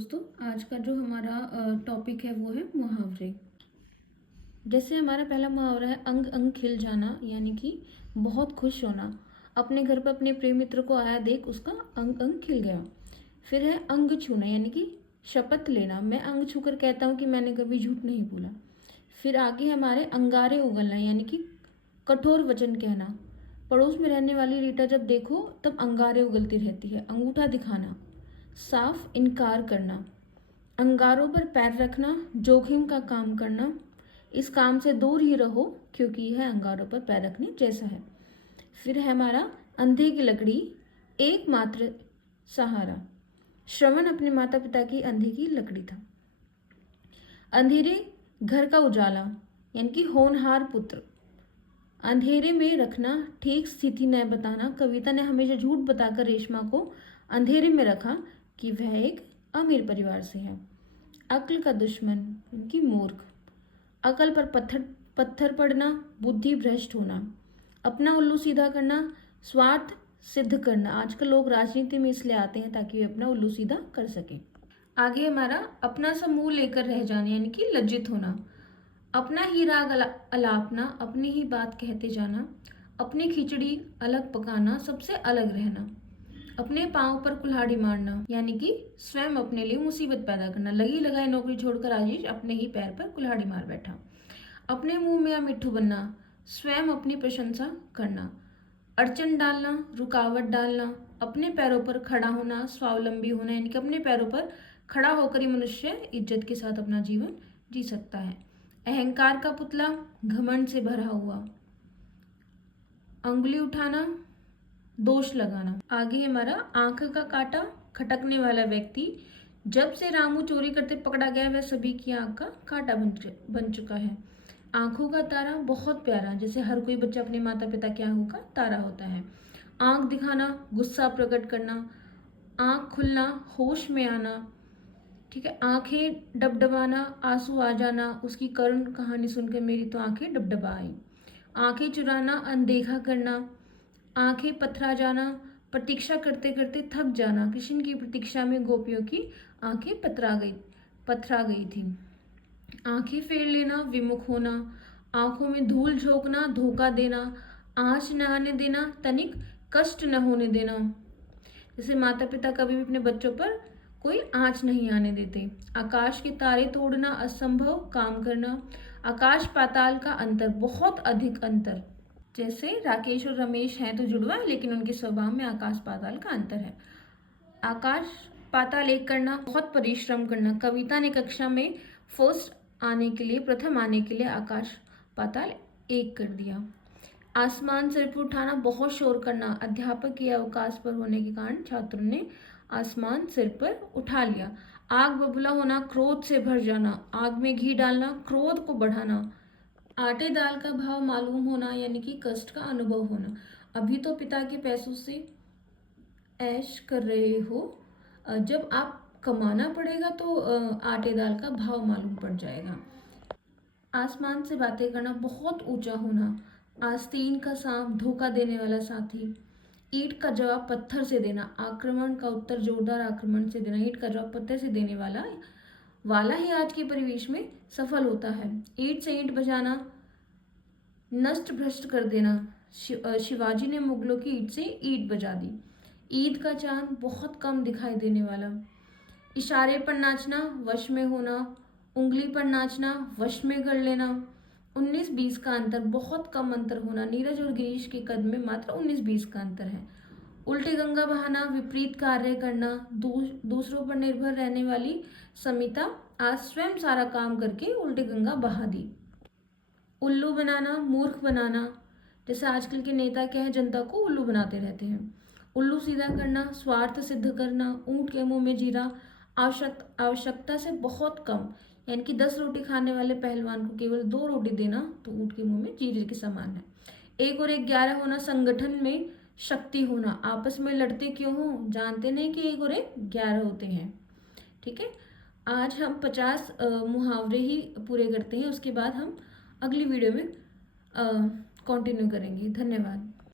दोस्तों, आज का जो हमारा टॉपिक है वो है मुहावरे। जैसे हमारा पहला मुहावरा है अंग अंग खिल जाना, यानी कि बहुत खुश होना। अपने घर पर अपने प्रिय मित्र को आया देख उसका अंग अंग खिल गया। फिर है अंग छूना, यानी कि शपथ लेना। मैं अंग छूकर कहता हूँ कि मैंने कभी झूठ नहीं बोला। फिर आगे हमारे अंगारे उगलना, यानी कि कठोर वचन कहना। पड़ोस में रहने वाली रीटा जब देखो तब अंगारे उगलती रहती है। अंगूठा दिखाना, साफ इनकार करना। अंगारों पर पैर रखना, जोखिम का काम करना। इस काम से दूर ही रहो क्योंकि यह अंगारों पर पैर रखने जैसा है। फिर है हमारा अंधे की लकड़ी, एकमात्र सहारा। श्रवण अपने माता पिता की अंधे की लकड़ी था। अंधेरे घर का उजाला, यानी कि होनहार पुत्र। अंधेरे में रखना, ठीक स्थिति न बताना। कविता ने हमेशा झूठ बताकर रेशमा को अंधेरे में रखा कि वह एक अमीर परिवार से है। अक्ल का दुश्मन, यानी कि मूर्ख। अकल पर पत्थर पत्थर पड़ना, बुद्धि भ्रष्ट होना। अपना उल्लू सीधा करना, स्वार्थ सिद्ध करना। आजकल लोग राजनीति में इसलिए आते हैं ताकि वे अपना उल्लू सीधा कर सकें। आगे हमारा अपना सा मुंह लेकर रह जाना, यानी कि लज्जित होना। अपना ही राग अलापना, अपनी ही बात कहते जाना। अपनी खिचड़ी अलग पकाना, सबसे अलग रहना। अपने पाँव पर कुल्हाड़ी मारना, यानी कि स्वयं अपने लिए मुसीबत पैदा करना। लगी लगाई नौकरी छोड़कर आजीष अपने ही पैर पर कुल्हाड़ी मार बैठा। अपने मुंह में मिट्ठू बनना, स्वयं अपनी प्रशंसा करना। अड़चन डालना, रुकावट डालना। अपने पैरों पर खड़ा होना, स्वावलंबी होना, यानी कि अपने पैरों पर खड़ा होकर ही मनुष्य इज्जत के साथ अपना जीवन जी सकता है। अहंकार का पुतला, घमंड से भरा हुआ। अंगुली उठाना, दोष लगाना। आगे हमारा आंख का काटा, खटकने वाला व्यक्ति। जब से रामू चोरी करते पकड़ा गया वह सभी की आंख का काटा बन चुका है। आंखों का तारा, बहुत प्यारा, जैसे हर कोई बच्चा अपने माता पिता की आंखों का तारा होता है। आंख दिखाना, गुस्सा प्रकट करना। आंख खुलना, होश में आना। ठीक है। आंखें डबडबाना, आंसू आ जाना। उसकी करुण कहानी सुनकर मेरी तो आंखें डबडबा आई। आंखें चुराना, अनदेखा करना। आंखें पथरा जाना, प्रतीक्षा करते करते थक जाना। कृष्ण की प्रतीक्षा में गोपियों की आंखें पथरा गई थी। आंखें फेर लेना, विमुख होना। आंखों में धूल झोंकना, धोखा देना। आंच न आने देना, तनिक कष्ट न होने देना। जैसे माता पिता कभी भी अपने बच्चों पर कोई आंच नहीं आने देते। आकाश के तारे तोड़ना, असंभव काम करना। आकाश पाताल का अंतर, बहुत अधिक अंतर। जैसे राकेश और रमेश हैं तो जुड़वा, लेकिन उनके स्वभाव में आकाश पाताल का अंतर है। आकाश पाताल एक करना, बहुत परिश्रम करना। कविता ने कक्षा में प्रथम आने के लिए आकाश पाताल एक कर दिया। आसमान सिर पर उठाना, बहुत शोर करना। अध्यापक के अवकाश पर होने के कारण छात्रों ने आसमान सिर पर उठा लिया। आग बबूला होना, क्रोध से भर जाना। आग में घी डालना, क्रोध को बढ़ाना। आटे दाल का भाव मालूम होना, यानी कि कष्ट का अनुभव होना। अभी तो पिता के पैसों से ऐश कर रहे हो, जब आप कमाना पड़ेगा तो आटे दाल का भाव मालूम पड़ जाएगा। आसमान से बातें करना, बहुत ऊंचा होना। आस्तीन का सांप, धोखा देने वाला साथी। ईंट का जवाब पत्थर से देना, आक्रमण का उत्तर जोरदार आक्रमण से देना। ईंट का जवाब पत्थर से देने वाला ही आज के परिवेश में सफल होता है। ईंट से ईंट बजाना, नष्ट भ्रष्ट कर देना। शिवाजी ने मुगलों की ईंट से ईंट बजा दी। ईद का चांद, बहुत कम दिखाई देने वाला। इशारे पर नाचना, वश में होना। उंगली पर नाचना, वश में कर लेना। 19-20 का अंतर, बहुत कम अंतर होना। नीरज और गिरीश के कद में मात्र 19-20 का अंतर है। उल्टे गंगा बहाना, विपरीत कार्य करना। दूसरों पर निर्भर रहने वाली समिता आज स्वयं सारा काम करके उल्टे गंगा बहा दी। उल्लू बनाना, मूर्ख बनाना। जैसे आजकल के नेता क्या है, जनता को उल्लू बनाते रहते हैं। उल्लू सीधा करना, स्वार्थ सिद्ध करना। ऊंट के मुंह में जीरा, आवश्यकता से बहुत कम, यानी कि 10 रोटी खाने वाले पहलवान को केवल 2 रोटी देना तो ऊंट के मुंह में जीरे के समान है। 1 और 1 11 होना, संगठन में शक्ति होना। आपस में लड़ते क्यों हो, जानते नहीं कि 1 और 1 11 होते हैं। ठीक है। आज हम 50 मुहावरे ही पूरे करते हैं, उसके बाद हम अगली वीडियो में कंटिन्यू करेंगे। धन्यवाद।